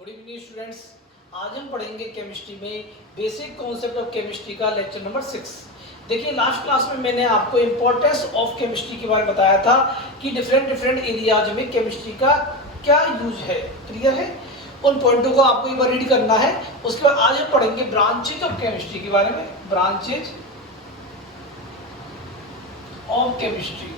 Good evening students. आज हम पढ़ेंगे केमिस्ट्री में बेसिक कॉन्सेप्ट ऑफ केमिस्ट्री का लेक्चर नंबर 6। देखिए, लास्ट क्लास में मैंने आपको इम्पोर्टेंस ऑफ केमिस्ट्री के बारे में बताया था कि डिफरेंट एरियाज में केमिस्ट्री का क्या यूज है। क्लियर है? उन पॉइंटों को आपको एक बार रीड करना है। उसके बाद आज हम पढ़ेंगे ब्रांचेज ऑफ केमिस्ट्री के बारे में। ब्रांचेज ऑफ केमिस्ट्री,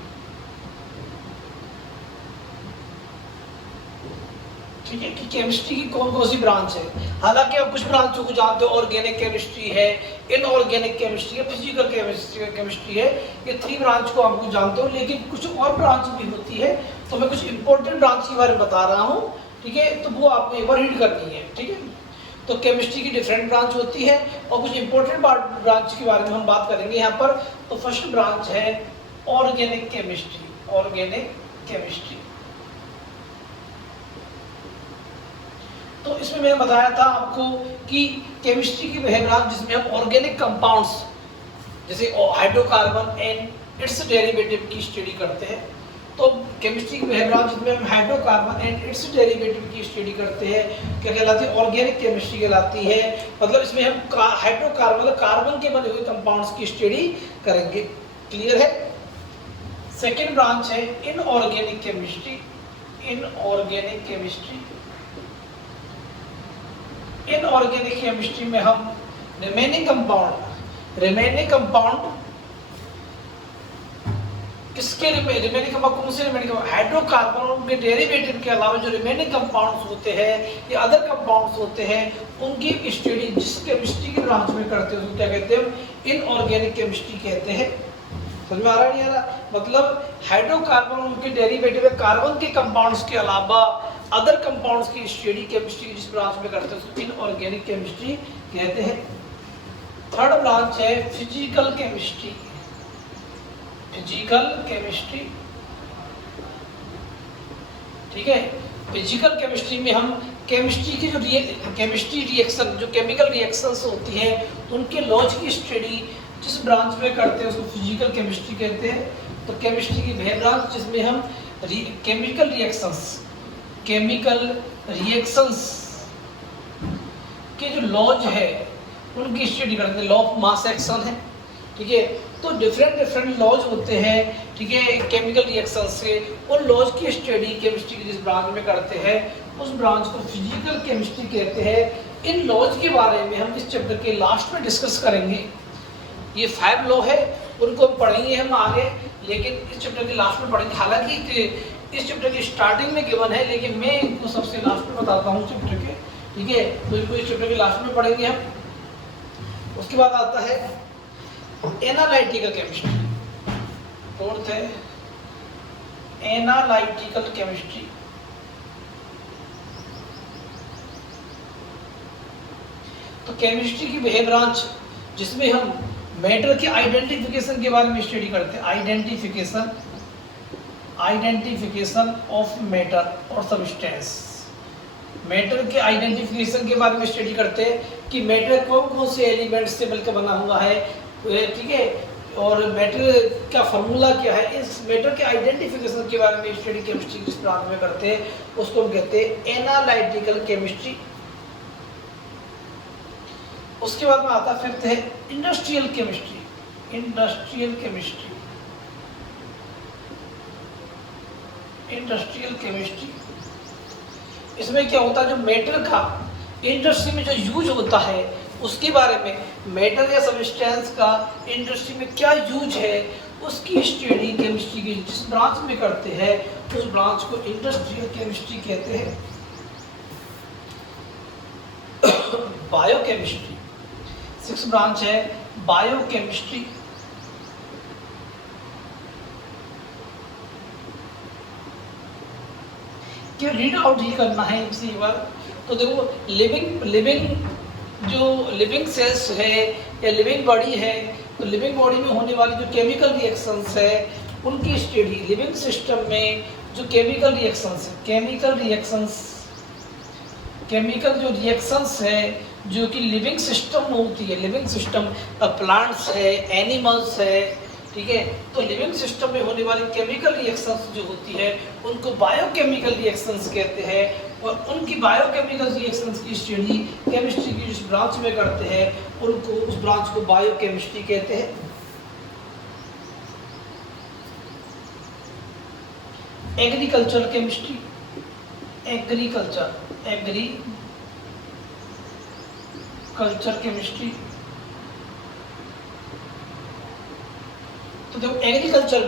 ठीक है, कि केमिस्ट्री की कौन कौन सी ब्रांच है। हालांकि आप कुछ ब्रांचों को जानते हो, ऑर्गेनिक केमिस्ट्री है, इनऑर्गेनिक केमिस्ट्री है, फिजिकल केमिस्ट्री है। ये 3 ब्रांच को आपको जानते हो, लेकिन कुछ और ब्रांच भी होती है। तो मैं कुछ इंपॉर्टेंट ब्रांच के बारे में बता रहा हूँ, ठीक है, तो वो आपको एक बार रीड करनी है। ठीक है, तो केमिस्ट्री की डिफरेंट ब्रांच होती है और कुछ इंपॉर्टेंट ब्रांच के बारे में हम बात करेंगे यहाँ पर। तो फर्स्ट ब्रांच है ऑर्गेनिक केमिस्ट्री। ऑर्गेनिक केमिस्ट्री, तो इसमें मैंने बताया था आपको कि केमिस्ट्री की वह ब्रांच जिसमें हम ऑर्गेनिक कंपाउंड्स जैसे हाइड्रोकार्बन एंड इट्स डेरिवेटिव की स्टडी करते हैं। तो केमिस्ट्री की वह ब्रांच जिसमें हम हाइड्रोकार्बन एंड इट्स डेरिवेटिव की स्टडी करते हैं क्या कहलाती है? ऑर्गेनिक केमिस्ट्री कहलाती है। मतलब इसमें हम हाइड्रोकार्बन मतलब कार्बन के बने हुए कंपाउंड्स की स्टडी करेंगे। क्लियर है? सेकेंड ब्रांच है inorganic chemistry. Inorganic chemistry, inorganic chemistry में हम रिमेनिंग कंपाउंड किसके रिमेनिंग कंपाउंड कौन से रिमेनिंग कंपाउंड? हाइड्रोकार्बन के डेरिवेटिव के अलावा जो रिमेनिंग कंपाउंड्स होते हैं या अदर कंपाउंड्स होते हैं उनकी स्टडी जिस केमिस्ट्री की ब्रांच में करते हैं उसको क्या कहते हैं? इनऑर्गेनिक केमिस्ट्री कहते हैं। समझ में आ रहा नहीं आ रहा? मतलब हाइड्रोकार्बन उनके डेरिवेटिव कार्बन के कंपाउंड्स के अलावा अदर कंपाउंड्स की स्टडी केमिस्ट्री की जिस ब्रांच में करते हैं उसको इनऑर्गेनिक केमिस्ट्री कहते हैं। थर्ड ब्रांच है फिजिकल केमिस्ट्री। फिजिकल केमिस्ट्री, ठीक है, फिजिकल केमिस्ट्री में हम केमिस्ट्री की जो केमिस्ट्री रिएक्शन जो केमिकल रिएक्शंस होती है उनके लॉज की स्टडी जिस ब्रांच में करते हैं उसको फिजिकल केमिस्ट्री कहते हैं। तो केमिस्ट्री की वह ब्रांच जिसमें हम केमिकल रिएक्शंस के जो लॉज है उनकी स्टडी करते हैं। लॉ ऑफ मास एक्शन है, ठीक है। तो डिफरेंट लॉज होते हैं, ठीक है, केमिकल रिएक्शंस से। उन लॉज की स्टडी केमिस्ट्री की जिस ब्रांच में करते हैं उस ब्रांच को फिजिकल केमिस्ट्री कहते हैं। इन लॉज के बारे में हम इस चैप्टर के लास्ट में डिस्कस करेंगे। ये 5 लॉ है, उनको पढ़ेंगे हम आगे, लेकिन इस चैप्टर के लास्ट में पढ़ेंगे। हालांकि इस चैप्टर की स्टार्टिंग में गिवन है, लेकिन मैं इनको सबसे लास्ट में बताता हूँ चैप्टर के, ठीक है। तो इनको इस चैप्टर के लास्ट में पढ़ेंगे हम। उसके बाद आता है एनालिटिकल केमिस्ट्री। फोर्थ है एनालिटिकल केमिस्ट्री। तो केमिस्ट्री की वह ब्रांच जिसमें हम मैटर के आइडेंटिफिकेशन के बारे में स्टडी करते हैं। आइडेंटिफिकेशन ऑफ मैटर और सब्सटेंस। मैटर के आइडेंटिफिकेशन के बारे में स्टडी करते हैं कि मैटर कौन से एलिमेंट से मिलकर बना हुआ है, ठीक है, और मैटर का फॉर्मूला क्या है। इस मैटर के आइडेंटिफिकेशन के बारे में स्टडी केमिस्ट्री जिस ब्रांच में करते हैं उसको हम कहते हैं एनालिटिकल केमिस्ट्री। उसके बाद में आता फिर है इंडस्ट्रियल केमिस्ट्री। इंडस्ट्रियल केमिस्ट्री, इसमें क्या होता है? जो मैटर का इंडस्ट्री में जो यूज होता है उसके बारे में, मैटर या सब्सटेंस का इंडस्ट्री में क्या यूज है उसकी स्टडी केमिस्ट्री की जिस ब्रांच में करते हैं उस ब्रांच को इंडस्ट्रियल केमिस्ट्री कहते हैं। बायोकेमिस्ट्री, 6th ब्रांच है बायोकेमिस्ट्री। क्या रीड आउट ही करना है इनसे एक बार। तो देखो, लिविंग सेल्स है या लिविंग बॉडी है, तो लिविंग बॉडी में होने वाली जो केमिकल रिएक्शंस है उनकी स्टडी। लिविंग सिस्टम में जो केमिकल रिएक्शंस है जो कि लिविंग सिस्टम में होती है। लिविंग सिस्टम प्लांट्स है, एनिमल्स है, ठीक है। तो लिविंग सिस्टम में होने वाली केमिकल रिएक्शंस जो होती है उनको बायोकेमिकल रिएक्शंस कहते हैं, और उनकी बायोकेमिकल रिएक्शंस की स्टडी केमिस्ट्री की जिस ब्रांच में करते हैं उनको उस ब्रांच को बायोकेमिस्ट्री कहते हैं। Agriculture chemistry, agriculture chemistry. तो देखो एग्रीकल्चर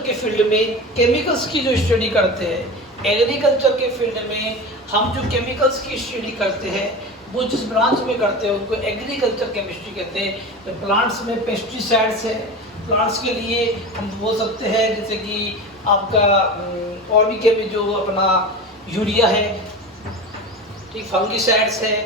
के फील्ड में केमिकल्स की जो स्टडी करते हैं, एग्रीकल्चर के फील्ड में हम जो केमिकल्स की स्टडी करते हैं वो जिस ब्रांच में करते हैं उनको एग्रीकल्चर केमिस्ट्री कहते हैं। तो प्लांट्स में पेस्टिसाइड्स है, प्लांट्स के लिए हम बोल सकते हैं जैसे कि आपका और भी केमिकल जो अपना यूरिया है, ठीक, फंगिसाइड्स है,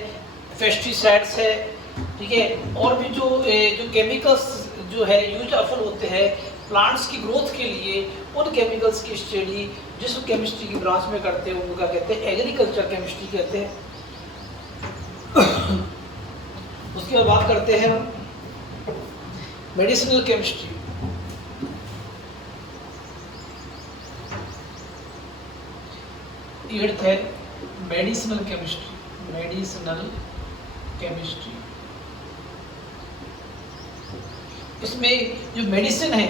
पेस्टिसाइड्स है, ठीक है, और भी जो केमिकल्स जो है यूजफुल होते हैं प्लांट्स की ग्रोथ के लिए, उन केमिकल्स की स्टडी जिस केमिस्ट्री की ब्रांच में करते हैं उनका कहते हैं एग्रीकल्चर केमिस्ट्री कहते हैं। उसके बाद बात करते हैं हम मेडिसिनल केमिस्ट्री। एट्थ है मेडिसिनल केमिस्ट्री। इसमें जो मेडिसिन है,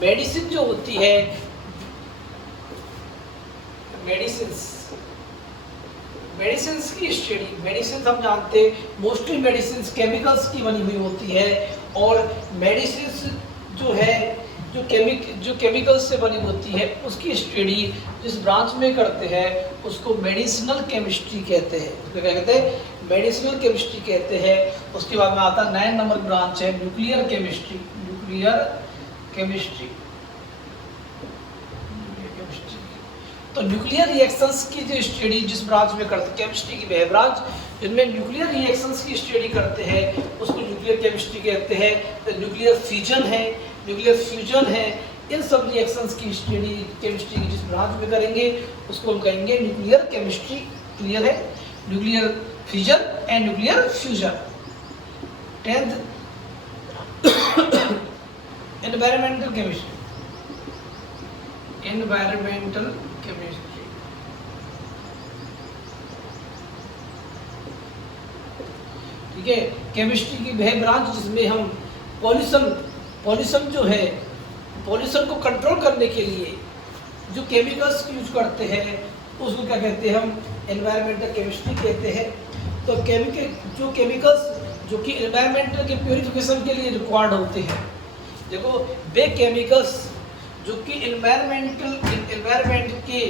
मेडिसिन जो होती है, मेडिसिन्स की स्टडी, मेडिसिन हम जानते हैं मोस्टली मेडिसिन केमिकल्स की बनी हुई होती है, और मेडिसिन जो है जो केमिकल्स से बनी होती है उसकी स्टडी जिस ब्रांच में करते हैं उसको मेडिसिनल केमिस्ट्री कहते हैं। उसको क्या कहते हैं? मेडिसिनल केमिस्ट्री कहते हैं। उसके बाद में आता 9 नंबर ब्रांच है न्यूक्लियर केमिस्ट्री। तो न्यूक्लियर रिएक्शंस की जो स्टडी जिस ब्रांच में करते हैं, केमिस्ट्री की वह ब्रांच जिनमें न्यूक्लियर रिएक्शंस की स्टडी करते हैं उसको न्यूक्लियर केमिस्ट्री कहते हैं। तो न्यूक्लियर फ्यूजन है, इन सब रिएक्शंस की स्टडी केमिस्ट्री की जिस ब्रांच में करेंगे उसको हम कहेंगे न्यूक्लियर केमिस्ट्री। क्लियर है? Nuclear fission and nuclear fusion. 10th environmental chemistry. ठीक है, केमिस्ट्री की वह ब्रांच जिसमें हम पॉल्यूशन जो है, पॉल्यूशन को कंट्रोल करने के लिए जो केमिकल्स यूज करते हैं उसको क्या कहते हैं? हम एनवायरमेंटल केमिस्ट्री कहते हैं। तो केमिकल्स जो कि एनवायरमेंटल के प्योरिफिकेशन के लिए रिक्वायर्ड होते हैं, देखो वे केमिकल्स जो कि एनवायरमेंट के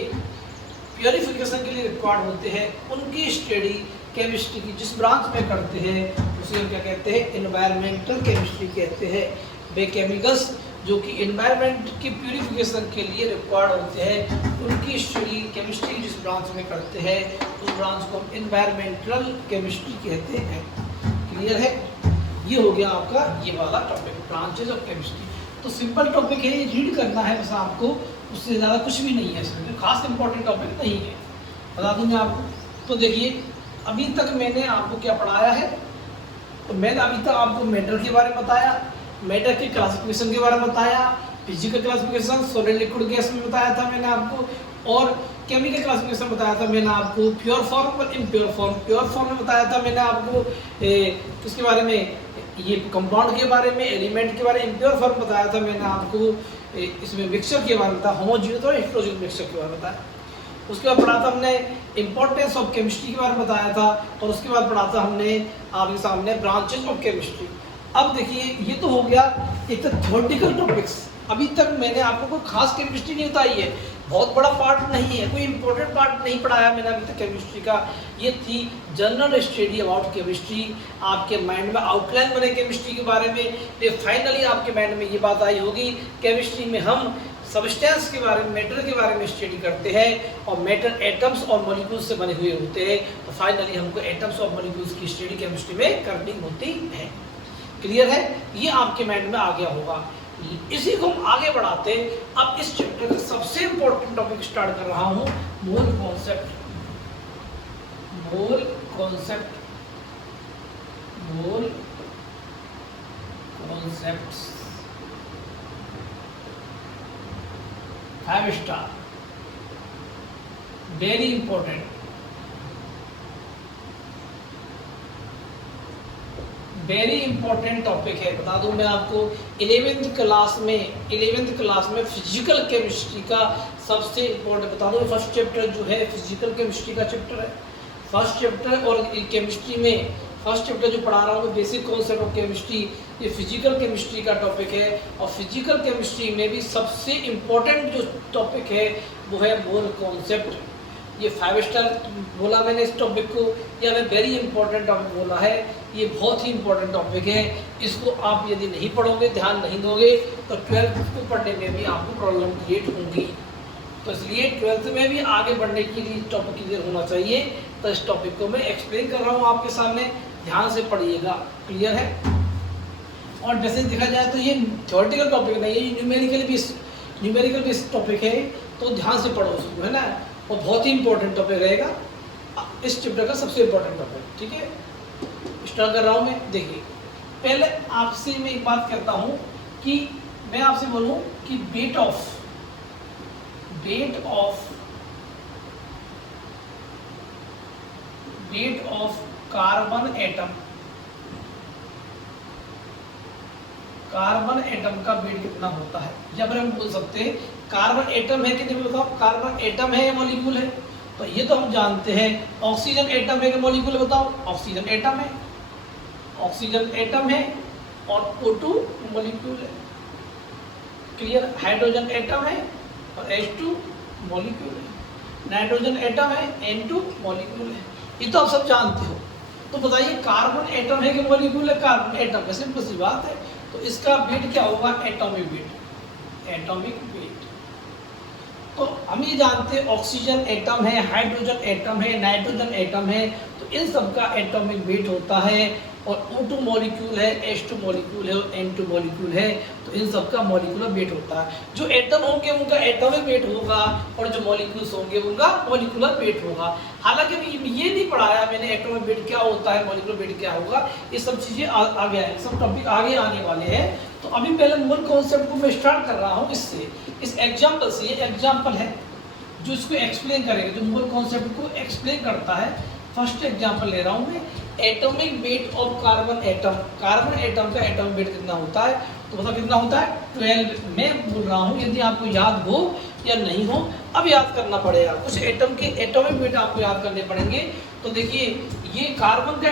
प्योरिफिकेशन के लिए रिक्वायर्ड होते हैं उनकी स्टडी केमिस्ट्री की जिस ब्रांच में करते हैं उसे हम क्या कहते हैं? एनवायरमेंटल केमिस्ट्री कहते हैं। वे केमिकल्स जो कि एनवायरमेंट की प्यूरिफिकेशन के लिए रिक्वायर्ड होते हैं उनकी स्टडी केमिस्ट्री जिस ब्रांच में करते हैं उस ब्रांच को हम एनवायरमेंटल केमिस्ट्री कहते हैं। क्लियर है? ये हो गया आपका ये वाला टॉपिक, ब्रांचेज ऑफ केमिस्ट्री। तो सिंपल टॉपिक है, ये रीड करना है बस आपको, उससे ज़्यादा कुछ भी नहीं है, इसमें खास इंपॉर्टेंट टॉपिक नहीं है, बता दूँ मैं आपको। तो देखिए अभी तक मैंने आपको क्या पढ़ाया है, तो मैंने अभी तक आपको मैटर के बारे में बताया, मैटर के क्लासिफिकेशन के बारे में बताया, physical classification solid liquid gas में बताया था मैंने आपको, और केमिकल क्लासिफिकेशन बताया था मैंने आपको, प्योर फॉर्म और इम्प्योर फॉर्म। प्योर फॉर्म में बताया था मैंने आपको किसके बारे में? ये कंपाउंड के बारे में, एलिमेंट के बारे में। इम्प्योर फॉर्म बताया था मैंने आपको इसमें मिक्सचर के बारे में बताया, होमोजीनियस और हेटेरोजीनियस मिक्सचर के बारे में बताया। उसके बाद पढ़ा था हमने इंपॉर्टेंस ऑफ केमिस्ट्री के बारे में बताया था, और उसके बाद पढ़ा था हमने आपके सामने ब्रांचेज ऑफ केमिस्ट्री। अब देखिए ये तो हो गया एक तो थ्योरेटिकल टॉपिक्स। अभी तक मैंने आपको कोई खास केमिस्ट्री नहीं बताई है, बहुत बड़ा पार्ट नहीं है, कोई इंपॉर्टेंट पार्ट नहीं पढ़ाया मैंने अभी तक केमिस्ट्री का। ये थी जनरल स्टडी अबाउट केमिस्ट्री। आपके माइंड में आउटलाइन बने केमिस्ट्री के बारे में, ये फाइनली आपके माइंड में ये बात आई होगी केमिस्ट्री में हम सबस्टेंस के बारे में, मैटर के बारे में स्टडी करते हैं, और मैटर एटम्स और मॉलिक्यूल्स से बने हुए होते हैं। तो फाइनली हमको एटम्स और मॉलिक्यूल्स की स्टडी केमिस्ट्री में करनी होती है। क्लियर है? ये आपके माइंड में आ गया होगा। इसी को हम आगे बढ़ाते हैं। अब इस चैप्टर का सबसे इंपॉर्टेंट टॉपिक स्टार्ट कर रहा हूं, मोल कॉन्सेप्ट। मोल concepts 5 star, very important, very important topic है। बता दूं मैं आपको 11th क्लास में फिजिकल केमिस्ट्री का सबसे इंपॉर्टेंट बता दूं, फर्स्ट चैप्टर जो है फिजिकल केमिस्ट्री का चैप्टर है। फर्स्ट चैप्टर और केमिस्ट्री में फर्स्ट चैप्टर जो पढ़ा रहा हूँ बेसिक कॉन्सेप्ट ऑफ केमिस्ट्री, ये फिजिकल केमिस्ट्री का टॉपिक है। और फिजिकल केमिस्ट्री में भी सबसे इम्पोर्टेंट जो टॉपिक है वो है मोल कॉन्सेप्ट। ये 5 स्टार बोला मैंने इस टॉपिक को, या मैं वेरी इंपॉर्टेंट टॉपिक बोला है। ये बहुत ही इंपॉर्टेंट टॉपिक है। इसको आप यदि नहीं पढ़ोगे, ध्यान नहीं दोगे, तो 12th को पढ़ने में भी आपको प्रॉब्लम क्रिएट होंगी। तो इसलिए 12th में भी आगे बढ़ने के लिए टॉपिक क्लियर होना चाहिए। तो इस टॉपिक को मैं एक्सप्लेन कर रहा हूँ आपके सामने, ध्यान से पढ़िएगा। क्लियर है? और जैसे देखा जाए तो ये थ्योरेटिकल टॉपिक नहीं है, ये न्यूमेरिकल बेस्ड टॉपिक है। तो ध्यान से पढ़ो उसको, है ना। और बहुत ही इंपॉर्टेंट टॉपिक रहेगा, इस चैप्टर का सबसे इंपॉर्टेंट टॉपिक। ठीक है, स्टार्ट कर रहा हूँ मैं। देखिए, पहले आपसे मैं एक बात करता हूँ कि मैं आपसे बोलूँ कि वेट ऑफ कार्बन एटम का वेट कितना होता है, या फिर हम बोल सकते हैं कार्बन एटम है कितने में, बताओ। कार्बन एटम है या मॉलिक्यूल है? तो ये तो हम जानते हैं। ऑक्सीजन एटम है कि मॉलिक्यूल है, बताओ। ऑक्सीजन एटम है और O2 मॉलिक्यूल है। क्लियर? हाइड्रोजन एटम है और H2 मॉलिक्यूल है। नाइट्रोजन एटम है, N2 मॉलिक्यूल है। ये तो आप सब जानते हो। तो बताइए कार्बन एटम है कि मॉलिक्यूल है? कार्बन एटम है, सिंपल सी बात है। तो इसका वेट क्या होगा? Atomic weight. तो हम ये जानते हैं ऑक्सीजन एटम है, हाइड्रोजन एटम है, नाइट्रोजन एटम है, तो इन सब का एटॉमिक वेट होता है। और O2 मॉलिक्यूल है, H2 मॉलिक्यूल है और N2 मॉलिक्यूल है, तो इन सब का मॉलिक्यूलर वेट होता है। जो एटम होंगे उनका एटॉमिक वेट होगा और जो मॉलिक्यूल्स होंगे उनका मॉलिक्यूलर वेट होगा। हालांकि ये नहीं पढ़ाया मैंने एटॉमिक वेट क्या होता है, मॉलिक्यूलर वेट क्या होगा, ये सब चीज़ें आगे आए, सब टॉपिक आगे आने वाले हैं। तो अभी पहले मोल कॉन्सेप्ट को मैं स्टार्ट कर रहा हूँ इससे, इस एग्जाम्पल से। ये एग्जाम्पल है जो इसको एक्सप्लेन करेगा, जो मोल कॉन्सेप्ट को एक्सप्लेन करता है। फर्स्ट एग्जाम्पल ले रहा हूँ मैं, atomic weight of carbon atom का एटॉमिक वेट कितना होता है? तो बताओ कितना होता है? 12। मैं बोल रहा हूँ, यदि आपको याद हो या नहीं हो, अब याद करना पड़ेगा। कुछ एटम के एटॉमिक वेट आपको याद करने पड़ेंगे। तो देखिए, ये कार्बन का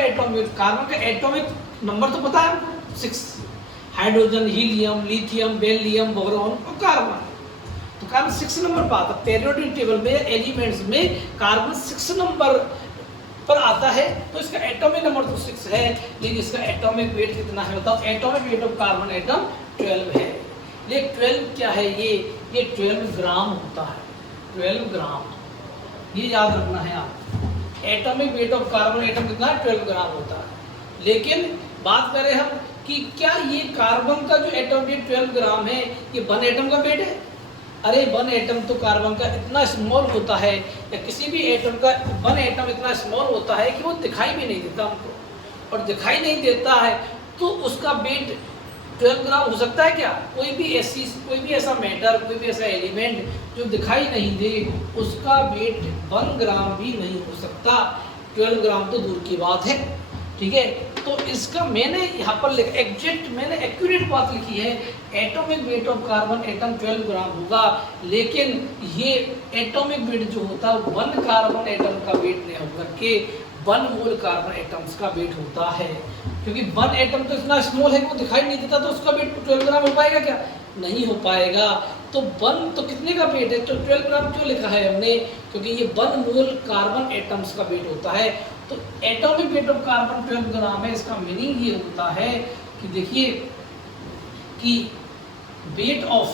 एटॉमिक नंबर तो पता है हमको, 6। Hydrogen, helium, lithium, beryllium, boron और कार्बन। तो कार्बन 6 नंबर पर आता है पीरियोडिक टेबल में, एलिमेंट्स में कार्बन 6 नंबर पर आता है। तो इसका एटॉमिक नंबर तो 6 है, लेकिन इसका एटॉमिक वेट कितना है बताओ? Atomic weight of carbon atom 12 है। ये 12 क्या है? ये 12 ग्राम होता है। 12 ग्राम, ये याद रखना है आप। Atomic weight of carbon atom कितना है? 12 ग्राम होता है। लेकिन बात करें हम कि क्या ये कार्बन का जो एटॉमिक वेट 12 ग्राम है, ये 1 एटम का वेट है? अरे 1 एटम तो कार्बन का इतना स्मॉल होता है, या किसी भी एटम का 1 एटम इतना स्मॉल होता है कि वो दिखाई भी नहीं देता हमको। और दिखाई नहीं देता है तो उसका वेट 12 ग्राम हो सकता है क्या? कोई भी ऐसा मैटर, कोई भी ऐसा एलिमेंट जो दिखाई नहीं दे, उसका वेट 1 ग्राम भी नहीं हो सकता। 12 ग्राम तो दूर की बात है। ठीक है, तो इसका मैंने यहाँ पर एग्जैक्ट मैंने एक्यूरेट बात लिखी है, atomic weight of carbon atom 12 ग्राम होगा। लेकिन ये एटॉमिक वेट जो होता है 1 कार्बन एटम का वेट नहीं होगा कि 1 मोल कार्बन एटम्स का वेट होता है, क्योंकि 1 एटम तो इतना स्मॉल है कि वो दिखाई नहीं देता, तो उसका वेट 12 ग्राम हो पाएगा क्या? नहीं हो पाएगा। तो 1 तो कितने का वेट है? तो 12 ग्राम क्यों लिखा है हमने? क्योंकि ये 1 मोल कार्बन एटम्स का वेट होता है। तो atomic weight of carbon 12 gram है। इसका मीनिंग ये होता है कि देखिए कि weight of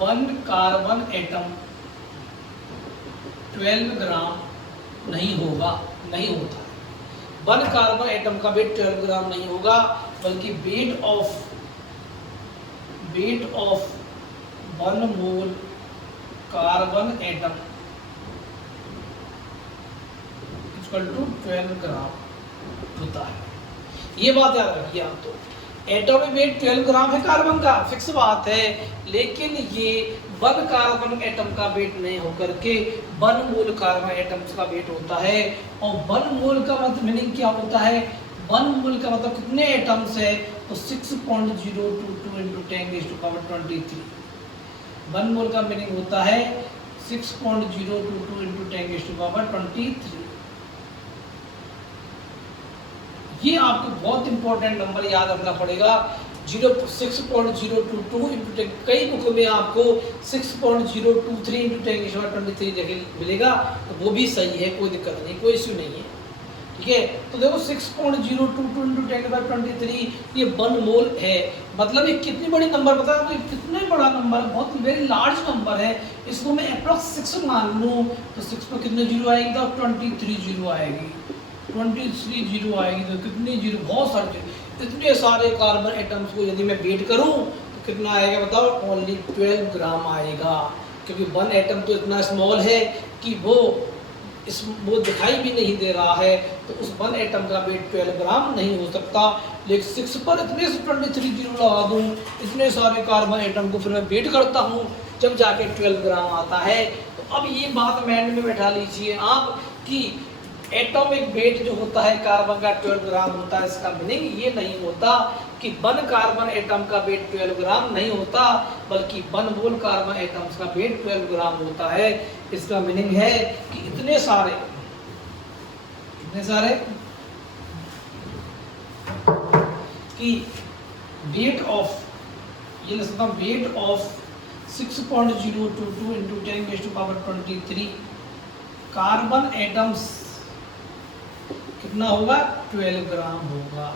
1 carbon atom 12 gram नहीं होता है। 1 कार्बन एटम का वेट 12 ग्राम नहीं होगा, बल्कि weight of 1 mole carbon atom equal to 12 gram. होता है। ये बात याद रखिए आप। तो एटॉमिक वेट 12 ग्राम है कार्बन का, फिक्स बात है, लेकिन ये 1 कार्बन एटम का वेट नहीं होकर के 1 मोल कार्बन एटम्स का वेट होता है। और 1 मोल का मतलब मीनिंग क्या होता है? 1 मोल का मतलब कितने एटम्स है? तो 6.022 इंटू 10⁻23। 1 मोल का मीनिंग होता है 6.022 इंटू 10⁻23। ये आपको बहुत इंपॉर्टेंट नंबर याद रखना पड़ेगा। 6.022 इंटू, कई बुकों में आपको 6.023 इंटू 10⁻23 देखिए मिलेगा, तो वो भी सही है, कोई दिक्कत नहीं, कोई इश्यू नहीं है, ठीक है। तो देखो 6.022 इंटू 10⁻23 ये 1 मोल है। मतलब ये कितनी बड़ी नंबर बता, तो कितना बड़ा नंबर, बहुत वेरी लार्ज नंबर है। इसको मैं अप्रॉक्स 6 मान लूँ तो 6 पर कितने जीरो आएगी? तो 23 जीरो आएगी, 23 जीरो आएगी। तो कितनी जीरो? बहुत सारे जीरो। इतने सारे कार्बन एटम्स को यदि मैं वेट करूं तो कितना आएगा बताओ? ओनली 12 ग्राम आएगा, क्योंकि 1 एटम तो इतना स्मॉल है कि वो दिखाई भी नहीं दे रहा है। तो उस 1 एटम का वेट 12 ग्राम नहीं हो सकता। लेकिन 6 पर इतने से 23 जीरो लगा दूँ, इतने सारे कार्बन एटम को फिर मैं वेट करता हूँ, जब जाके 12 ग्राम आता है। तो अब ये बात माइंड में बैठा लीजिए आप कि एटॉमिक वेट जो होता है कार्बन का 12 ग्राम होता है। इसका मीनिंग ये नहीं होता कि 1 कार्बन एटम का वेट 12 ग्राम नहीं होता, बल्कि 1 मोल कार्बन एटम्स का वेट 12 ग्राम होता है। इसका मीनिंग है कि इतने सारे कि वेट ऑफ, ये लिख सकता हूं, weight of 6.022 into 10⁻23 carbon atoms कितना होगा? 12 ग्राम होगा,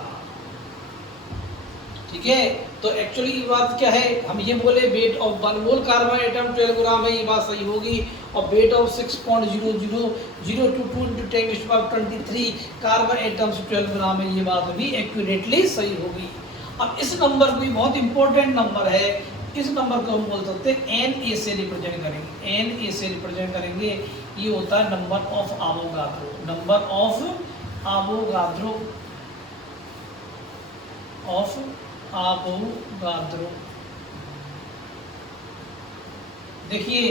ठीक है। तो एक्चुअली ये बात क्या है, हम ये बोले wait of 1 mole carbon atom 12 gram है, ये बात सही होगी। और weight of 6.00022 into 10⁻23 carbon atoms 12 gram है, ये बात भी एक्यूरेटली सही होगी। अब इस नंबर को, बहुत इंपॉर्टेंट नंबर है, इस नंबर को हम बोल सकते हैं Na से रिप्रेजेंट करेंगे। Na से रिप्रेजेंट करेंगे, ये होता है number of Avogadro, number of Avogadro, देखिए।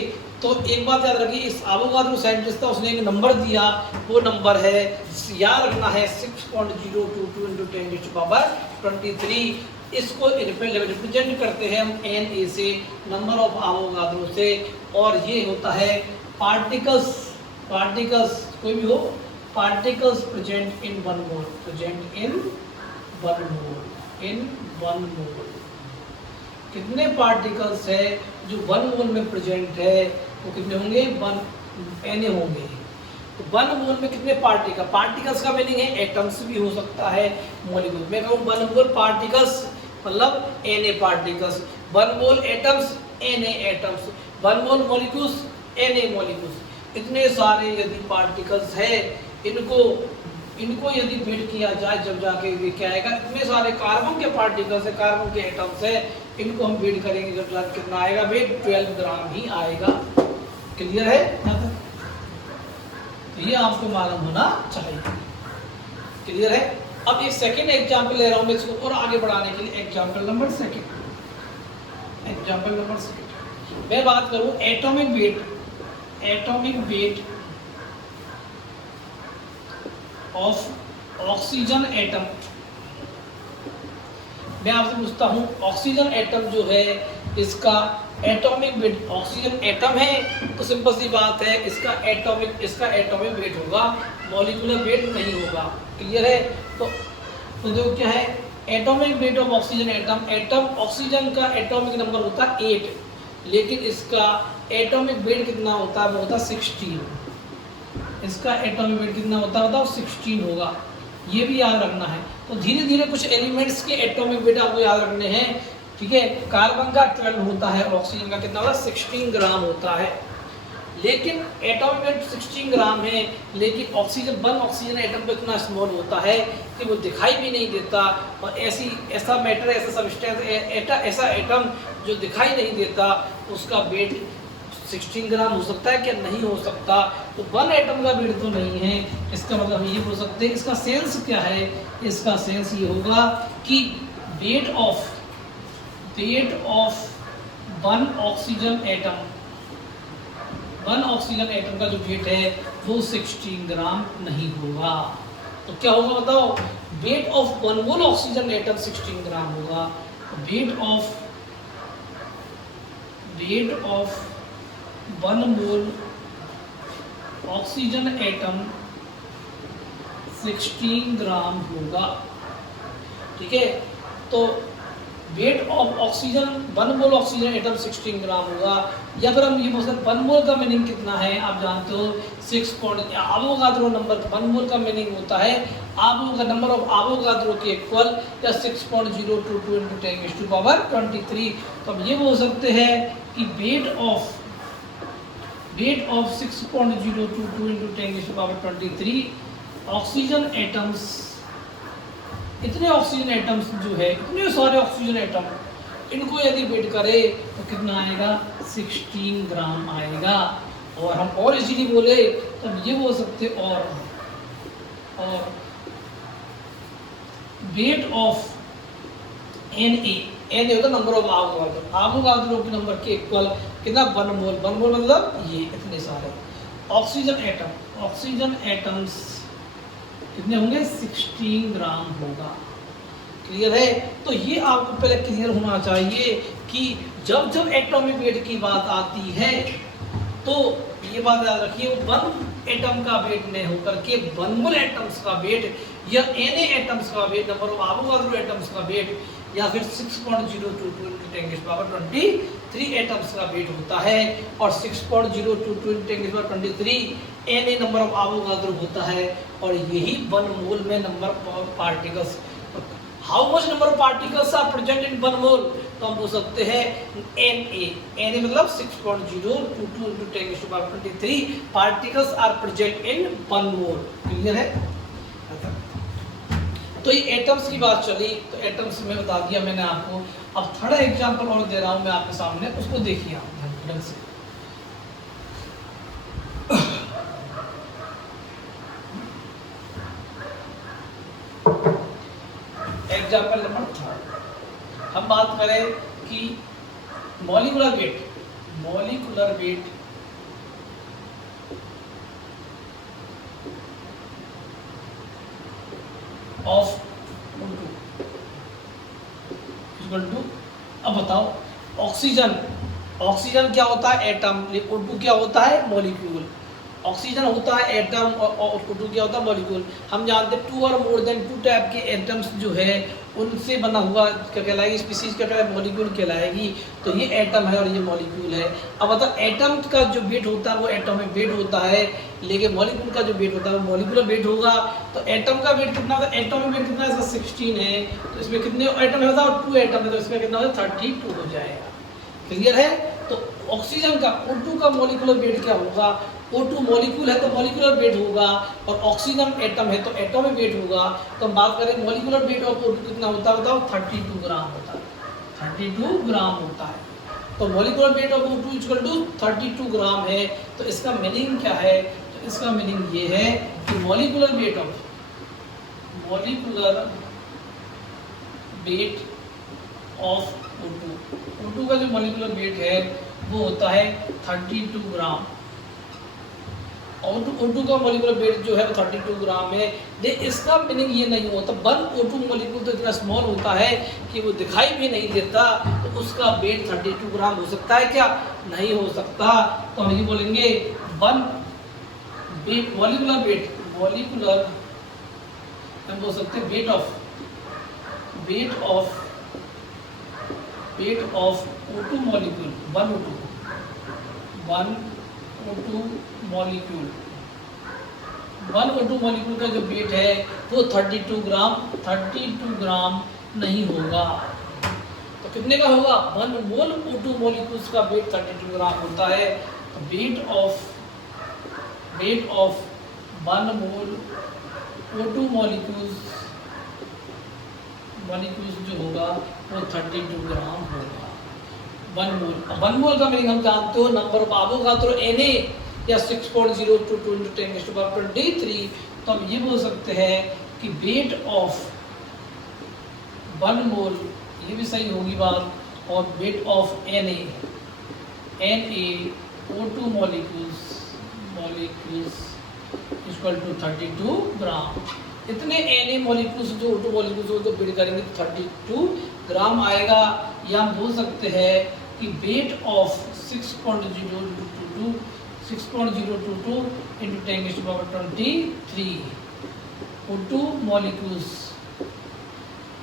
तो एक बात याद रखिए, इस एवोगाड्रो साइंटिस्ट था, उसने एक नंबर दिया, वो नंबर है, याद रखना है 6.022 इंटू 10⁻23। इसको रिप्रेजेंट करते हैं हम Na से, नंबर ऑफ एवोगाड्रो से। और ये होता है पार्टिकल्स, कोई भी हो, पार्टिकल्स प्रेजेंट इन 1 मोल, इन 1 मोल। कितने पार्टिकल्स है जो 1 मोल में प्रेजेंट है? वो कितने होंगे? 1 Na होंगे। तो 1 मोल में कितने पार्टिकल्स का मीनिंग है एटम्स भी हो सकता है, मॉलिक्यूल। मैं कहूँ 1 मोल पार्टिकल्स मतलब Na particles, 1 mole atoms Na atoms, 1 मोल मॉलिक्यूल्स Na मॉलिक्यूल्स। इतने सारे यदि पार्टिकल्स है, इनको यदि वेट किया जाए, जब जाके ये क्या आएगा? इतने सारे कार्बन के पार्टिकल्स है, कार्बन के एटम्स है, इनको हम वेट करेंगे, जब कितना आएगा वेट? 12 ग्राम ही आएगा। क्लियर है? तो ये आपको मालूम होना चाहिए। क्लियर है? अब एक सेकंड एग्जांपल ले रहा हूं मैं, इसको और आगे बढ़ाने के लिए। एग्जांपल नंबर सेकंड, मैं बात करूं atomic weight of oxygen atom. मैं आपसे पूछता हूं, ऑक्सीजन एटम जो है, इसका एटॉमिक वेट, ऑक्सीजन एटम है तो सिंपल सी बात है, इसका एटॉमिक वेट होगा, मॉलिक्यूलर वेट नहीं होगा। क्लियर है? तो देखो क्या है, atomic weight of oxygen atom, oxygen का एटॉमिक नंबर होता है 8, लेकिन इसका एटॉमिक वेट कितना होता है? वो होता है 16। इसका एटॉमिक वेट कितना होता है? 16 होगा। ये भी याद रखना है। तो धीरे धीरे कुछ एलिमेंट्स के एटॉमिक वेट आपको याद रखने हैं, ठीक है। कार्बन का 12 होता है और ऑक्सीजन का कितना होता है? 16 ग्राम होता है। लेकिन एटॉमिक वेट 16 ग्राम है, लेकिन ऑक्सीजन ऑक्सीजन एटम पे इतना स्मॉल होता है कि वो दिखाई भी नहीं देता। और ऐसा मैटर, ऐसा सब्सटेंस, ऐसा एटम जो दिखाई नहीं देता, उसका वेट 16 ग्राम हो सकता है क्या? नहीं हो सकता। तो 1 एटम का वेट तो नहीं है, इसका मतलब हम ये बोल सकते हैं। इसका सेंस क्या है? इसका सेंस ये होगा कि weight of 1 oxygen atom, 1 oxygen atom का जो वेट है वो 16 ग्राम नहीं होगा। तो क्या होगा बताओ? Wait of 1 mole oxygen atom 16 ग्राम होगा। Wait of 1 mole oxygen atom 16 ग्राम होगा। ठीक है, तो weight of oxygen 1 mole oxygen atom 16 ग्राम होगा। या फिर हम ये बोल सकते 1 मोल का मीनिंग कितना है? आप जानते हो 6 आवोगाद्रो नंबर। 1 मोल का मीनिंग होता है नंबर ऑफ आवोगाद्रो के इक्वल, या 6.022 इंटू 10⁻23। तो हम ये बोल सकते हैं कि weight of 6.022 into 10⁻23 oxygen atoms, इतने ऑक्सीजन एटम्स जो है, इतने सारे ऑक्सीजन एटम, इनको यदि वेट करे तो कितना आएगा? 16 ग्राम आएगा। और हम और इजीली बोले तो हम ये बोल सकते और वेट ऑफ Na होता नंबर ऑफ आवोगाद्रो के नंबर के इक्वल कितना? 1 मोल। 1 मोल मतलब ये इतने सारे ऑक्सीजन एटम्स कितने होंगे? 16 ग्राम होगा। क्लियर है? तो ये आपको पहले क्लियर होना चाहिए कि जब जब एटॉमिक वेट की बात आती है तो ये बात याद रखिए, 1 एटम का वेट नहीं होकर के 1 मोल एटम्स का वेट, या Na एटम्स का weight, number of Avogadro atoms का वेट, या फिर 6.022 इंटू 10⁻23 एटम्स का वेट होता है। और 6.022 into 10⁻23 Na number of Avogadro होता है। और यही 1 मोल में number of particles, how much number of particles are present in 1 mole? तो हम बोल सकते हैं Na मतलब 6.022 into 10⁻23 particles are present in 1 mole. Clear है? तो ये एटम्स की बात चली, तो एटम्स में बता दिया मैंने आपको। अब थोड़ा एग्जांपल और दे रहा हूं मैं आपके सामने, उसको देखिए आप ढंग से। एग्जांपल नंबर 3 हम बात करें कि मॉलिक्यूलर वेट ऑफ O2। अब बताओ, ऑक्सीजन क्या होता है? एटम। O2 क्या होता है? मॉलिक्यूल। ऑक्सीजन होता है एटम और O2 क्या होता है? मॉलिक्यूल। हम जानते हैं 2 और मोर देन 2 टाइप के एटम्स जो है उनसे बना हुआ क्या कहलाएगी? स्पीसीज क्या कहलाएगी? मॉलिक्यूल कहलाएगी। तो ये एटम है और ये मॉलिक्यूल है। अब बताओ, एटम का जो वेट होता है वो एटॉमिक वेट होता है, लेकिन मॉलिक्यूल का जो वेट होता है वो मॉलिक्यूलर वेट होगा। तो एटम का वेट कितना था? एटॉमिक वेट कितना है? इसका 16 है। तो इसमें कितने एटम है? और 2 एटम है, तो इसमें कितना होगा? 32 हो जाएगा। क्लियर है? तो ऑक्सीजन का O2 का मॉलिक्यूलर वेट क्या होगा? O2 मॉलिक्यूल है तो मॉलिक्यूलर वेट होगा, और ऑक्सीजन एटम है तो एटॉमिक वेट होगा। तो हम बात करें मॉलिक्यूलर वेट ऑफ O2 कितना होता है बताओ? 32 ग्राम होता है। 32 ग्राम होता है। तो molecular weight of O2 equal to 32 gram है। तो इसका मीनिंग क्या है? तो इसका मीनिंग ये है कि मॉलिक्यूलर वेट ऑफ O2 का जो मॉलिक्यूलर वेट है वो होता है 32 ग्राम। O2 का मॉलिक्यूलर वेट जो है वो 32 ग्राम है। लेकिन इसका मीनिंग ये नहीं होता 1 O2 मॉलिक्यूल तो इतना स्मॉल होता है कि वो दिखाई भी नहीं देता, तो उसका वेट 32 ग्राम हो सकता है क्या? नहीं हो सकता। तो हम ये बोलेंगे 1 मॉलिक्यूलर हम बोल सकते हैं wait of O2 molecule, 1 O2 molecule का जो वेट है वो 32 ग्राम नहीं होगा। तो कितने का होगा? 1 मोल O2 मॉलिक्यूल्स का वेट 32 ग्राम होता है। तो wait of 1 mole O2 molecules जो होगा वो 32 ग्राम होगा। वन मोल का मीनिंग हम जानते हो नंबर ऑफ एवोगाद्रो Na या 6.022 into 10 to the power 23। तो हम ये बोल सकते हैं कि वेट ऑफ वन मोल, ये भी सही होगी बात, और weight of Na O2 molecules equal to 32 gram. इतने Na मॉलिक्यूल्स जो O2 मॉलिक्यूल्स को बिल्ड करेंगे 32 ग्राम आएगा। या हम बोल सकते हैं कि weight of 6.022 into 10 to the power 23 O2 molecules,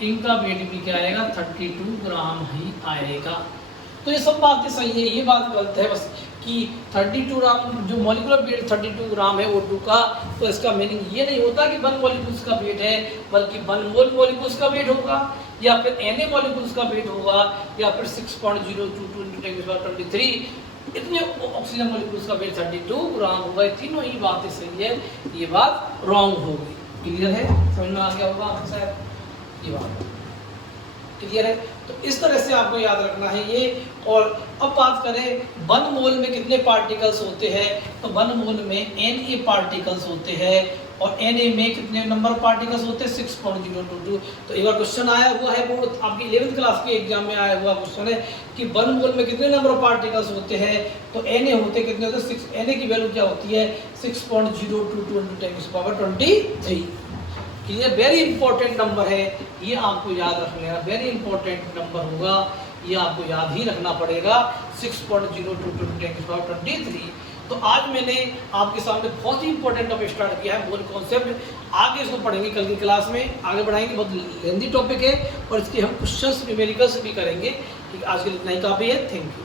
इनका वेट भी क्या आएगा 32 ग्राम ही आएगा। तो ये सब बातें सही है, ये बात गलत है बस कि 32 ग्राम जो मॉलिकुलर वेट 32 ग्राम है O2 का, तो इसका मीनिंग ये नहीं होता कि 1 मॉलिक्यूल्स का वेट है, बल्कि 1 मोल मॉलिक्यूल्स का वेट होगा, या फिर Na मॉलिक्यूल्स का वेट होगा, या फिर 6.022 into 10 to the power 23 इतने ऑक्सीजन मॉलिक्यूल्स का वेट 32 ग्राम होगा। तीनों ही बातें सही है, ये बात रॉन्ग हो गई। क्लियर है, समझ में आ गया होगा आपको शायद ये बात क्लियर है। तो इस तरह से आपको याद रखना है ये। और अब बात करें 1 मोल में कितने पार्टिकल्स होते हैं, तो 1 मोल में Na पार्टिकल्स होते हैं, और Na में कितने नंबर ऑफ पार्टिकल्स होते हैं 6.022। तो एक बार क्वेश्चन आया हुआ है, वो आपकी 11th क्लास के एग्जाम में आया हुआ क्वेश्चन है कि 1 मोल में कितने नंबर ऑफ पार्टिकल्स होते हैं, तो Na होते कितने होते हैं 6। Na की वैल्यू क्या होती है 6.022 into 10 to the power 23। ये वेरी इंपॉर्टेंट नंबर है, ये आपको याद रखना है, वेरी इंपॉर्टेंट नंबर होगा, ये आपको याद ही रखना पड़ेगा 6.022 into 10 to the power 23। तो आज मैंने आपके सामने बहुत ही इंपॉर्टेंट टॉपिक स्टार्ट किया है, मोल कॉन्सेप्ट। आगे इसको पढ़ेंगे कल की क्लास में, आगे बढ़ाएंगे, बहुत लेंदी टॉपिक है और इसके हम क्वेश्चंस न्यूमेरिकल्स भी करेंगे। ठीक, आज के लिए इतना ही काफ़ी है। Thank you.